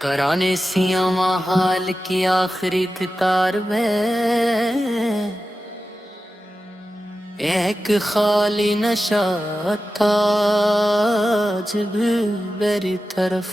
कराने सियामा हाल की आखिरी कतार में एक खाली नशा था जब मेरी तरफ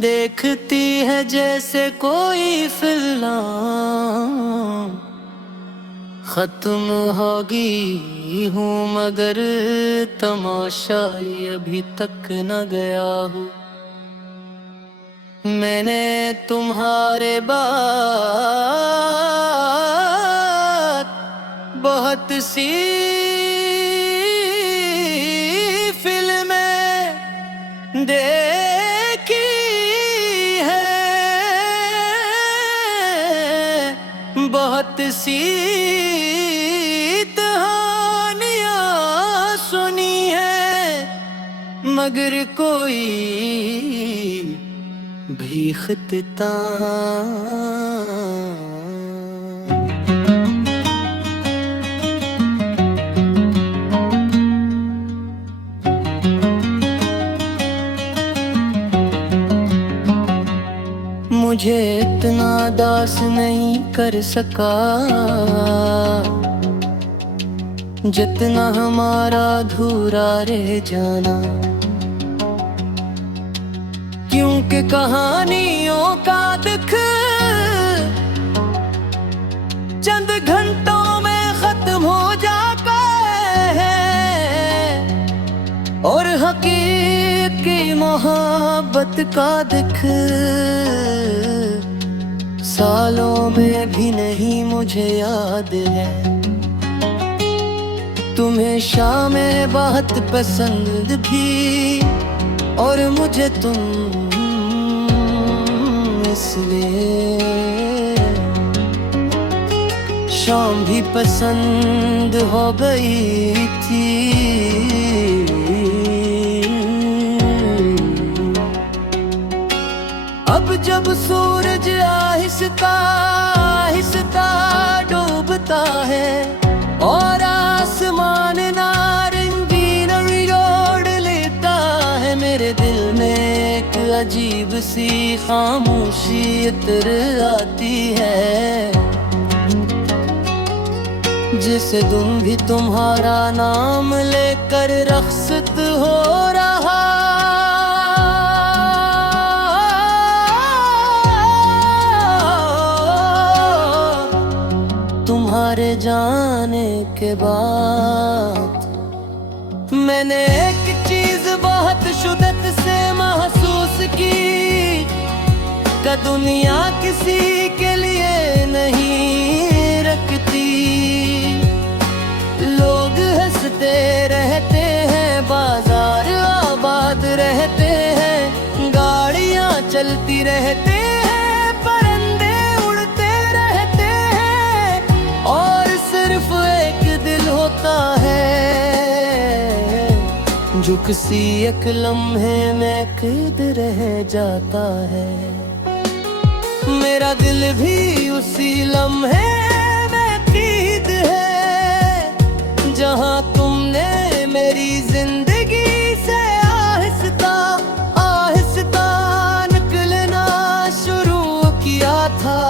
देखती है जैसे कोई फिल्म खत्म होगी हूँ मगर तमाशा अभी तक न गया हूँ। मैंने तुम्हारे बाद बहुत सी फिल्में देखी है, बहुत सी कहानियाँ सुनी है, मगर कोई भी ख़ित्ता मुझे इतना दास नहीं कर सका जितना हमारा अधूरा रह जाना, क्योंकि कहानियों का दुख चंद घंटों में खत्म हो जाता है और हकीकी मोहब्बत का दुख सालों में भी नहीं मुझे याद है। तुम्हें शामें बहुत पसंद भी और मुझे तुम इसलिए शाम भी पसंद हो गई थी। अब जब सूरज आहिस्ता आहिस्ता डूबता है और आसमान नारंगी ओढ़ लेता है, मेरे दिल में एक अजीब सी खामोशी इतर आती है, जिसे तुम भी तुम्हारा नाम लेकर रख्सत हो रहा। तुम्हारे जाने के बाद मैंने एक चीज बहुत शुद्दत से महसूस की कि दुनिया किसी के लिए नहीं रखती। लोग हंसते रहते हैं, बाजार आबाद रहते हैं, गाड़ियां चलती रहते हैं, परिंदे उड़ते रहते हैं और सिर्फ एक दिल होता है जो किसी एक लम्हे में कैद रह जाता है। मेरा दिल भी उसी लम्हे में कैद है जहां तुमने मेरी जिंदगी से आहिस्ता आहिस्ता निकलना शुरू किया था।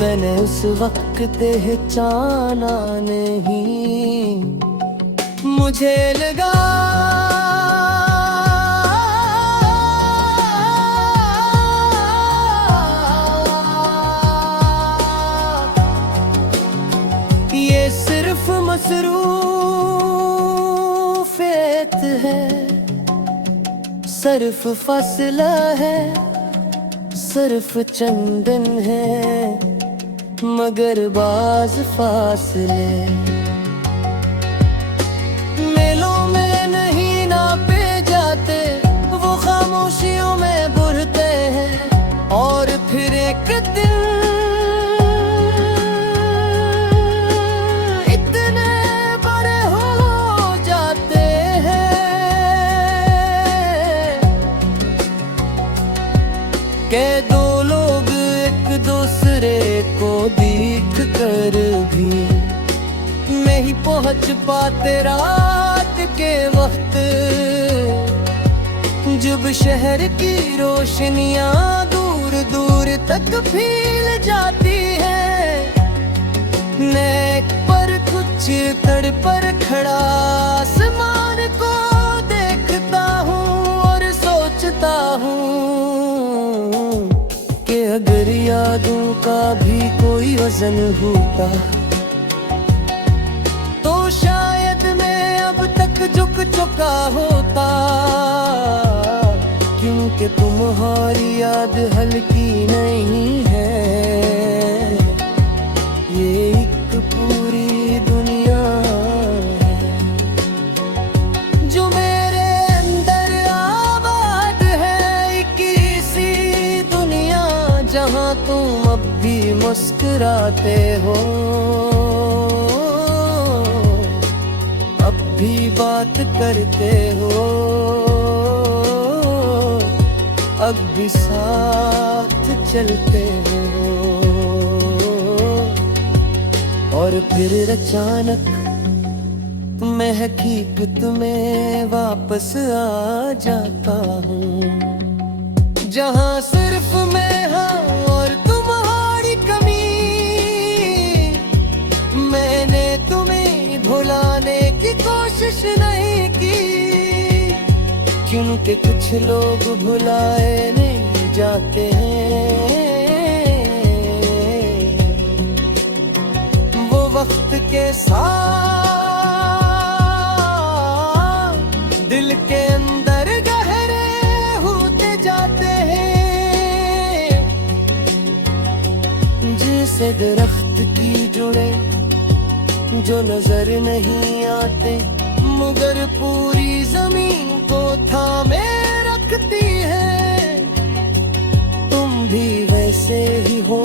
मैंने उस वक्त पहचाना नहीं, मुझे लगा ये सिर्फ मसरूफियत है, सिर्फ फासला है, सिर्फ चंदन है, मगर बाज फासले मेलों में नहीं नापे जाते, वो खामोशियों में बुरते हैं और फिर एक दिन इतने बड़े हो जाते हैं कि दो लोग एक दूसरे को देख कर भी नहीं पहुंच पाते रात के वक्त। शहर की रोशनियां दूर दूर तक फैल जाती है। नेक पर कुछ तड़ पर खड़ा आसमान को देखता हूँ और सोचता हूँ कि अगर यादों का भी कोई वजन होता तो शायद मैं अब तक झुक चुका होता। क्योंकि तुम्हारी याद हल्की नहीं है, ये एक पूरी दुनिया है जो मेरे अंदर आबाद है। एक ऐसी दुनिया जहाँ तुम अब भी मुस्कुराते हो, अब भी बात करते हो, अब भी साथ चलते हो। और फिर अचानक मैं हकीकत में वापस आ जाता हूँ, जहाँ सिर्फ मैं हाँ और तुम्हारी कमी। मैंने तुम्हें भुलाने की कोशिश नहीं की, क्योंकि कुछ लोग भुलाए नहीं जाते हैं। वो वक्त के साथ दिल के अंदर गहरे होते जाते हैं, जैसे दरख्त की जुड़े जो नजर नहीं आते मगर पूरी जमीन को थामे रखती है। तुम भी वैसे ही हो,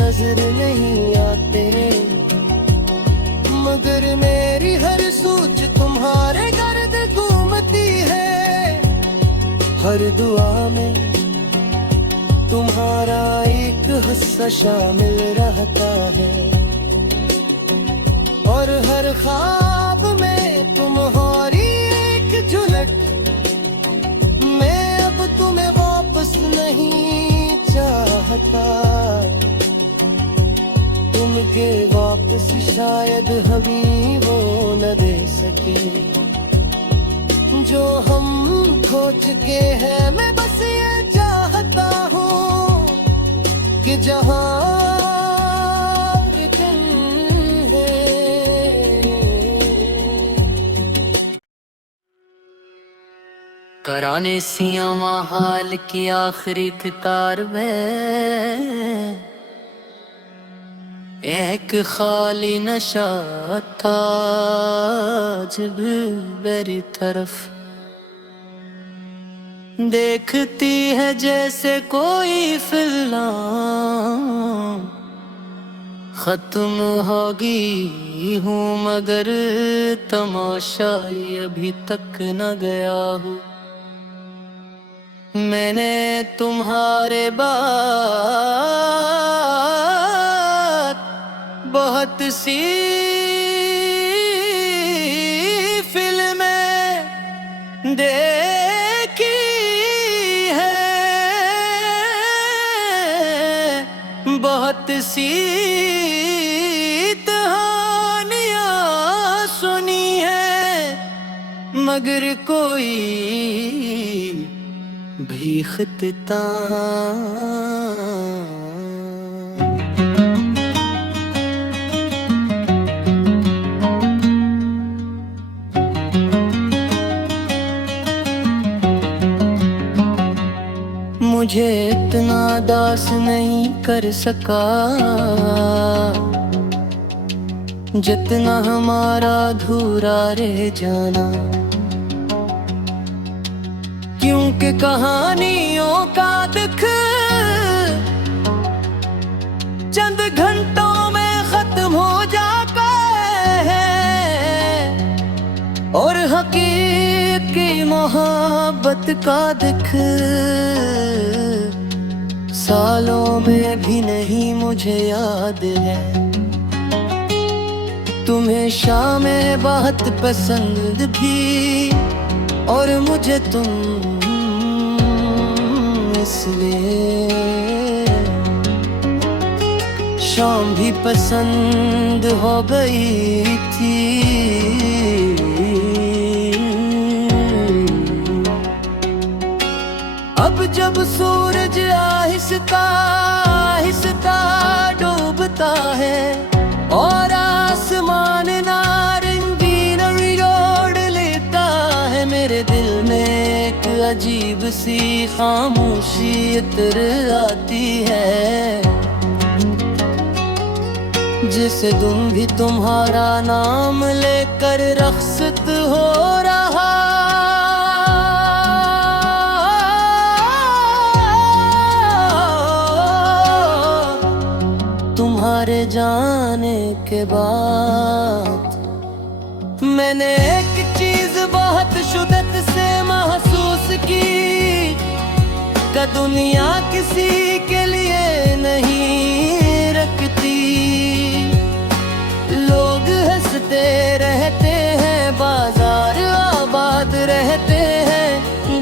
नजर नहीं आते मगर मेरी हर सोच तुम्हारे गर्द घूमती है। हर दुआ में तुम्हारा एक हिस्सा शामिल रहता है, और हर ख्वाब में तुम्हारी एक झलक। मैं अब तुम्हें वापस नहीं चाहता, तुमके वापस शायद हमें वो न दे सके जो हम खो चुके हैं। मैं बस ये चाहता हूँ कि जहाँ कराने सियामा हाल की आखिरी कितार में एक खाली नशा था जब मेरी तरफ देखती है जैसे कोई फिल्म खत्म होगी हूँ मगर तमाशा अभी तक न गया हूँ। मैंने तुम्हारे बाद बहुत सी फिल्में देखी है, बहुत सी कहानियाँ सुनी है मगर कोई भी खिता मुझे इतना दास नहीं कर सका जितना हमारा अधूरा रह जाना। क्योंकि कहानियों का दुख चंद घंटों में खत्म हो जाता है और हकीकी मोहब्बत का दुख सालों में भी नहीं मुझे याद है। तुम्हें शामें बहुत पसंद थी और मुझे तुम इसलिए शाम भी पसंद हो गई थी। अब जब सूरज आहिस्ता आहिस्ता डूबता है और आसमान नारंगी नरी ओढ़ लेता है, मेरे दिल में एक अजीब सी खामोशी इतर आती है, जिसे तुम भी तुम्हारा नाम लेकर रख्सत हो रहा। तुम्हारे जाने के बाद मैंने एक चीज बहुत शिद्दत से महसूस की कि दुनिया किसी के लिए नहीं रखती। लोग हंसते रहते हैं, बाजार आबाद रहते हैं,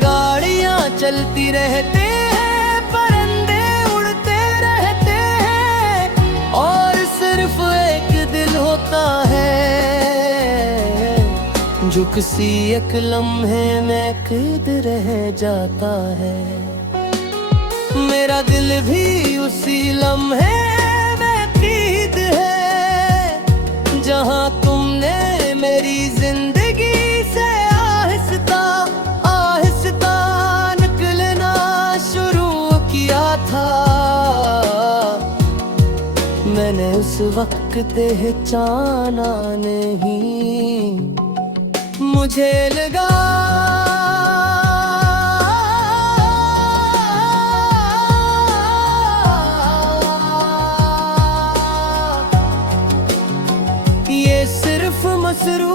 गाड़ियां चलती रहते हैं, परिंदे उड़ते रहते हैं, और सिर्फ एक दिल होता है जो किसी एक लम्हे में कैद रह जाता है। मेरा दिल भी उसी लम्हे में कैद है जहां तुमने मेरी जिंदगी से आहिस्ता आहिस्ता निकलना शुरू किया था। मैंने उस वक्त पहचाना नहीं, मुझे लगा ये सिर्फ मसरूफियत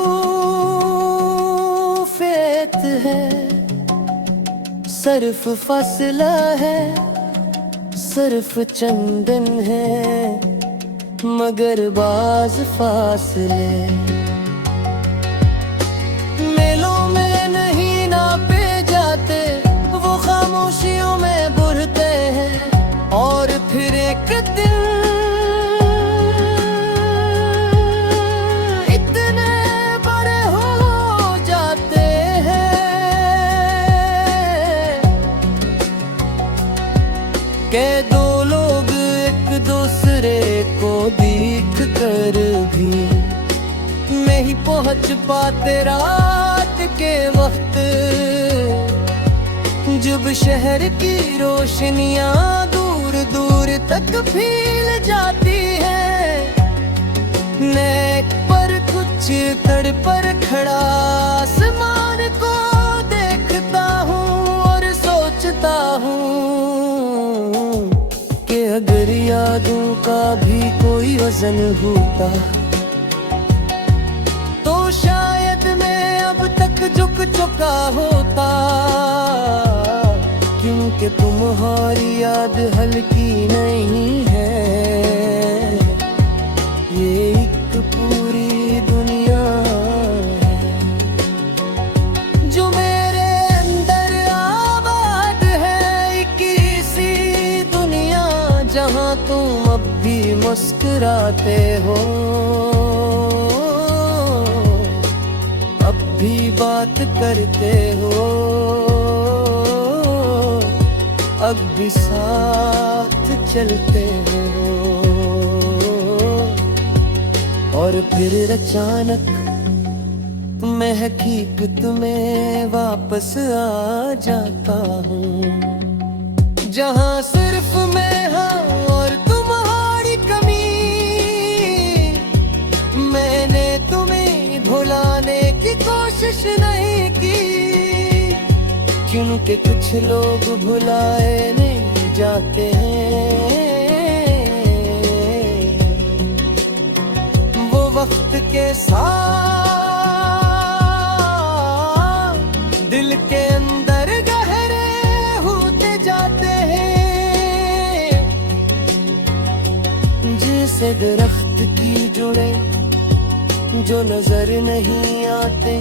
है, सिर्फ फासला है, सिर्फ चंद दिन है, मगर बाज फासले मेलों में नहीं नापे जाते, वो खामोशियों में बुरते हैं और फिर एक दिन इतने बड़े हो जाते हैं कि दो लोग एक दूसरे को देख कर भी नहीं पहुंच पाते रात के वक्त, जब शहर की रोशनियां दूर दूर तक फैल जाती है। नेक पर कुछ तड़ पर खड़ा आसमान को देखता हूँ और सोचता हूँ कि अगर यादों का भी कोई वजन होता तो शायद मैं अब तक झुक चुका होता, क्योंकि तुम्हारी याद हल्की नहीं है, ये एक पूरी दुनिया है जो मेरे अंदर आबाद है। एक ऐसी दुनिया जहां तुम अब भी मुस्कुराते हो, भी बात करते हो, अब भी साथ चलते हो, और फिर अचानक मैं हकीकत में वापस आ जाता हूँ, जहाँ सिर्फ मैं हाँ और तुम्हारी कमी। मैंने तुम्हें भुलाने की कोशिश नहीं की, क्योंकि कुछ लोग भुलाए नहीं जाते हैं, वो वक्त के साथ दिल के अंदर गहरे होते जाते हैं, जैसे दरख्त की जुड़े जो नजर नहीं आते।